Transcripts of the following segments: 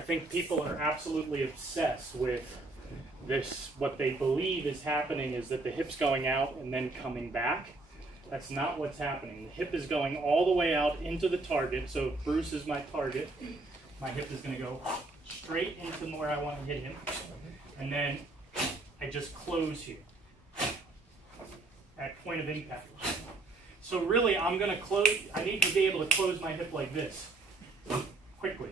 I think people are absolutely obsessed with this. What they believe is happening is that the hip's going out and then coming back. That's not what's happening. The hip is going all the way out into the target. So if Bruce is my target, my hip is going to go straight into where I want to hit him. And then I just close here at point of impact. So really, I'm going to close. I need to be able to close my hip like this quickly.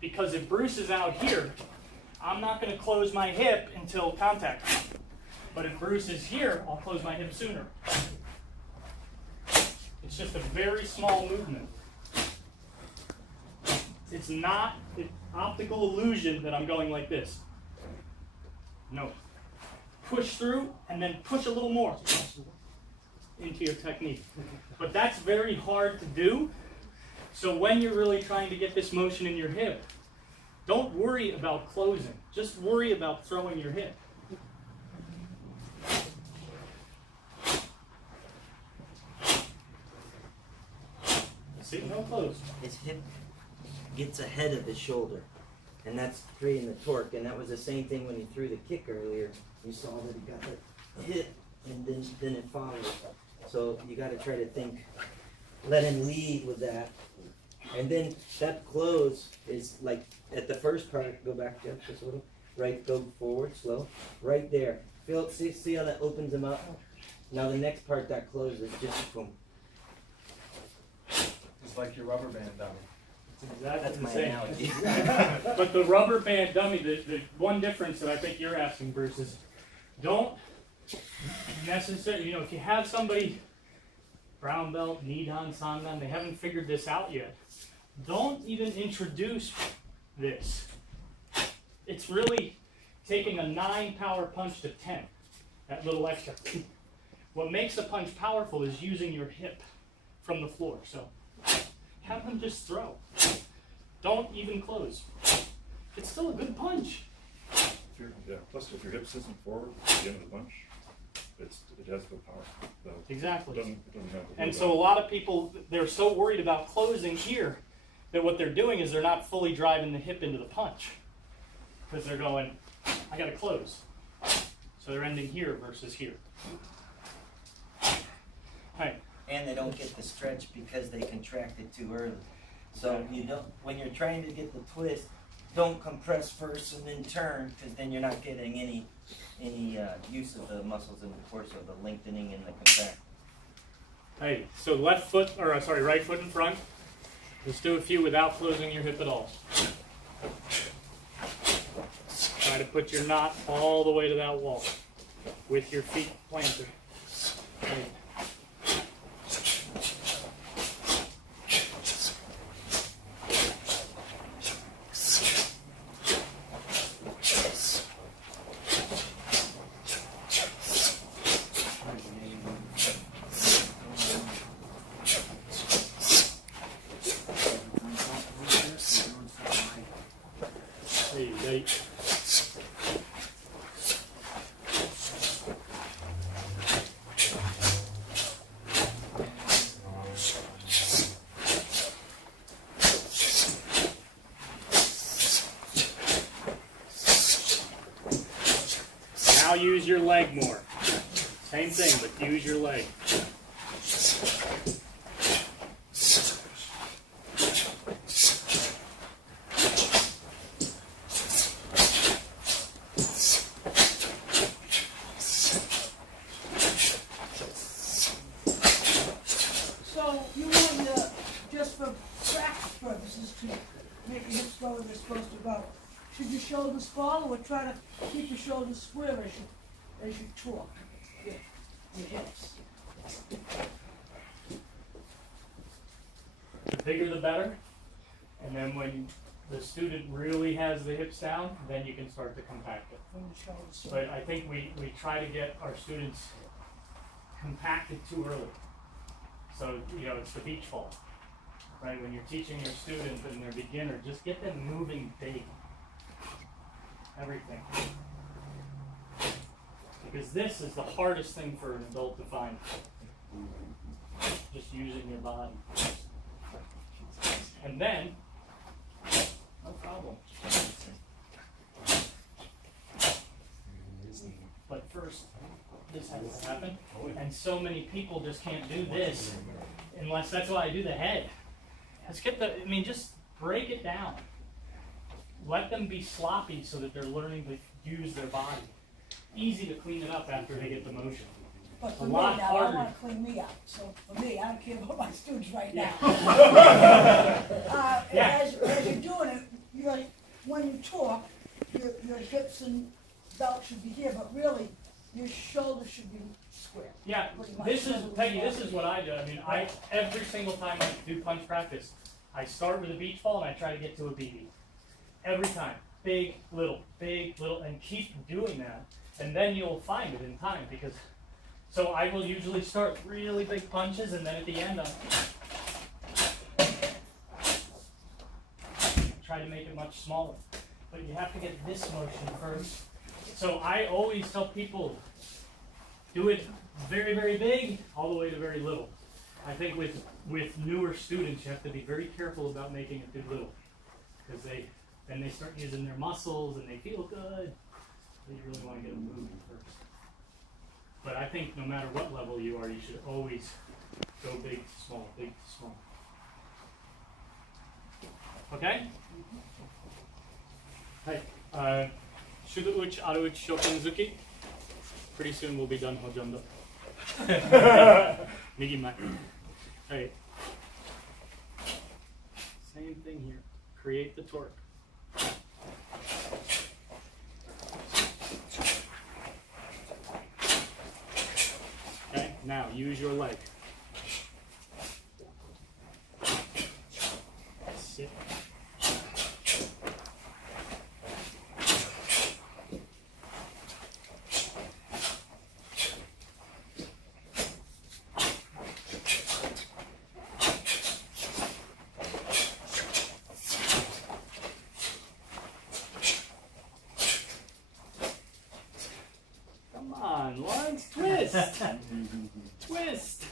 Because if Bruce is out here, I'm not going to close my hip until contact. But if Bruce is here, I'll close my hip sooner. It's just a very small movement. It's not an optical illusion that I'm going like this. No. Push through and then push a little more into your technique. But that's very hard to do. So when you're really trying to get this motion in your hip, don't worry about closing. Just worry about throwing your hip. See, no close. His hip gets ahead of his shoulder, and that's creating the torque. And that was the same thing when he threw the kick earlier. You saw that he got the hit, and then it followed. So you got to try to think, let him lead with that. And then that close is like at the first part, go back Jeff just a little, right, go forward, slow, right there. Feel, see how that opens him up? Now the next part that closes, just boom. It's like your rubber band dummy. That's my same analogy. But the rubber band dummy, the one difference that I think you're asking, Bruce, is don't necessarily, if you have somebody, brown belt, Nidan, Sandan, they haven't figured this out yet, don't even introduce this. It's really taking a 9 power punch to 10, that little extra. What makes the punch powerful is using your hip from the floor. So have them just throw. Don't even close. It's still a good punch. Plus, if your hip isn't forward at the end of the punch, it has good power. So exactly. It doesn't have to and so a lot of people, they're so worried about closing here that what they're doing is they're not fully driving the hip into the punch. Because they're going, I got to close. So they're ending here versus here. Right. And they don't get the stretch because they contracted too early. So you don't, when you're trying to get the twist, don't compress first and then turn, because then you're not getting any use of the muscles in the torso, the lengthening and the contraction. Hey, so left foot, or sorry, right foot in front. Let's do a few without closing your hip at all. Try to put your knot all the way to that wall with your feet planted. Right. Now use your leg more. Same thing, but use your leg. So you want just for practice purposes to make your hips go where they're supposed to go. Should your shoulders fall, or try to keep your shoulders square as you talk? Your hips. The bigger the better. And then when the student really has the hips down, then you can start to compact it. But I think we try to get our students compacted too early. So, it's the beach ball. Right? When you're teaching your student and they're beginner, just get them moving big. Everything. Because this is the hardest thing for an adult to find. Just using your body. And then, no problem. this has to happen. And so many people just can't do this unless, that's why I do the head. Let's get the, I mean, just break it down. Let them be sloppy so that they're learning to use their body. Easy to clean it up after they get the motion. But for A me lot now, harder. I want to clean me up. So for me, I don't care about my students right now. Yeah. As you're doing it, when you talk, your hips and belt should be here, but really, your shoulders should be square. Yeah, this is, Peggy, this is what I do. I mean, every single time I do punch practice, I start with a beach ball and I try to get to a BB. Every time. Big, little, and keep doing that. And then you'll find it in time because, so I will usually start really big punches and then at the end I'll try to make it much smaller. But you have to get this motion first. So I always tell people, do it very, very big, all the way to very little. I think with newer students, you have to be very careful about making it too little. Because then they start using their muscles and they feel good. You really want to get them moving first. But I think no matter what level you are, you should always go big to small, big to small. Okay? Hi. Shudo uchi, aru uchi, shoken zuki. Pretty soon we'll be done Hojundo. Migi mai. Alright. Same thing here. Create the torque. Okay, now use your leg. Sit. Come on, Lawrence, twist! Twist!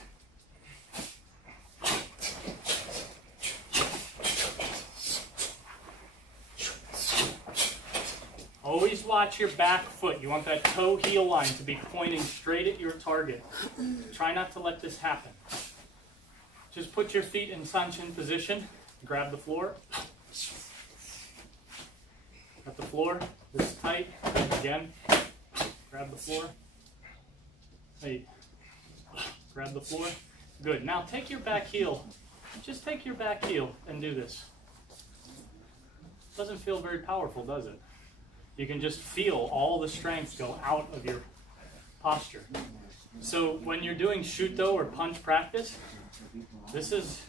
Always watch your back foot. You want that toe-heel line to be pointing straight at your target. Try not to let this happen. Just put your feet in sanchin position. Grab the floor. At the floor. This is tight. Again. Grab the floor. Hey. Grab the floor. Good. Now take your back heel. Just take your back heel and do this. Doesn't feel very powerful, does it? You can just feel all the strength go out of your posture. So when you're doing shuto or punch practice, this is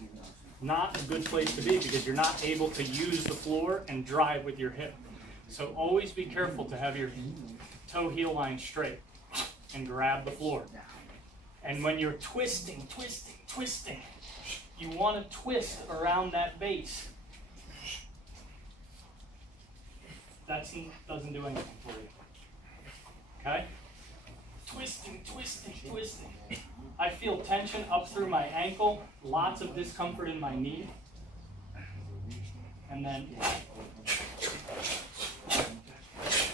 not a good place to be because you're not able to use the floor and drive with your hip. So always be careful to have your toe-heel line straight and grab the floor. And when you're twisting, you want to twist around that base. That doesn't do anything for you. Okay? Twisting. I feel tension up through my ankle, lots of discomfort in my knee. And then,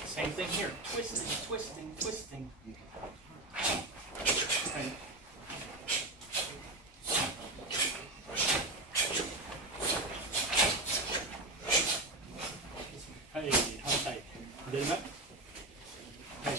same thing here. Twisting. And hey, hantai. Did it? Hey.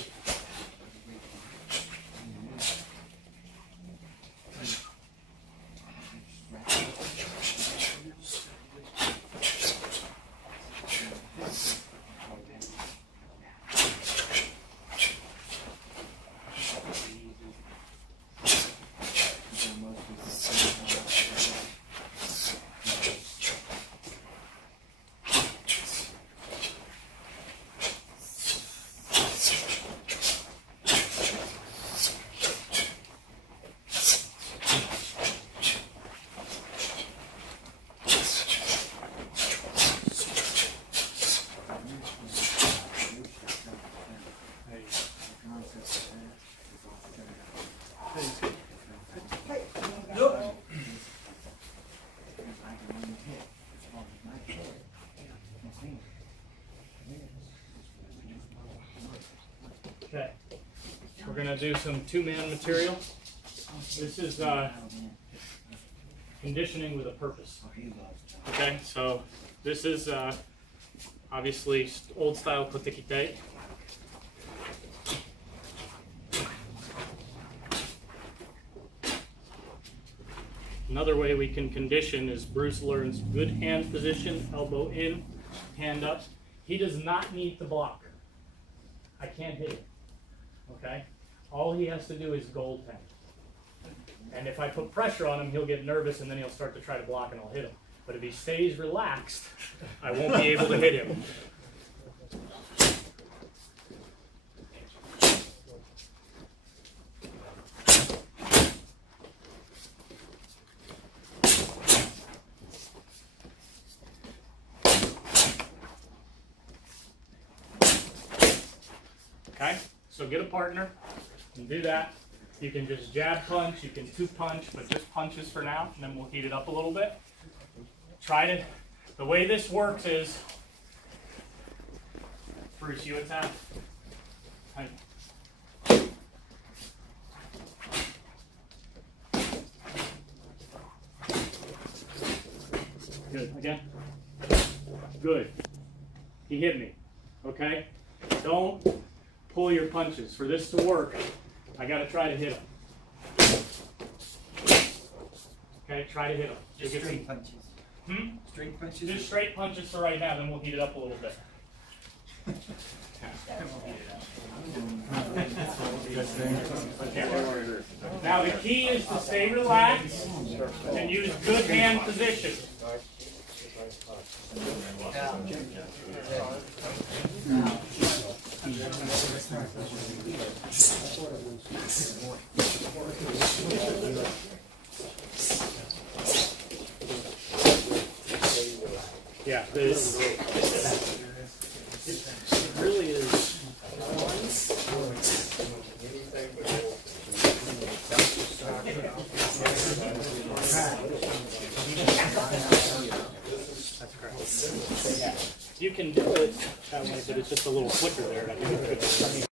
Okay, we're gonna do some two-man material. This is conditioning with a purpose. Okay, so this is obviously old style kotekite. Another way we can condition is Bruce learns good hand position, elbow in, hand up. He does not need to block. I can't hit him. Okay? All he has to do is goaltend. And if I put pressure on him, he'll get nervous and then he'll start to try to block and I'll hit him. But if he stays relaxed, I won't be able to hit him. Okay, so get a partner and do that. You can just jab punch, you can two punch, but just punches for now, and then we'll heat it up a little bit. The way this works is, Bruce, you attack. Good, again. Good. He hit me, okay? Don't pull your punches. For this to work, I got to try to hit him. Okay, try to hit him. Just straight punches. Straight punches? Just straight punches for right now, then we'll heat it up a little bit. Now the key is to stay relaxed and use good hand position. Yeah, this really is. That's correct. Yeah, you can do it that way, but it's just a little quicker there.